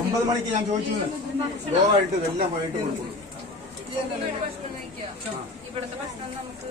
ഒമ്പത് മണിക്ക് ഞാൻ ചോദിച്ചു ലോ ആയിട്ട് എല്ലാം വൈകിട്ട് കൊടുക്കും. ഇവിടുത്തെ ഭക്ഷണം നമുക്ക്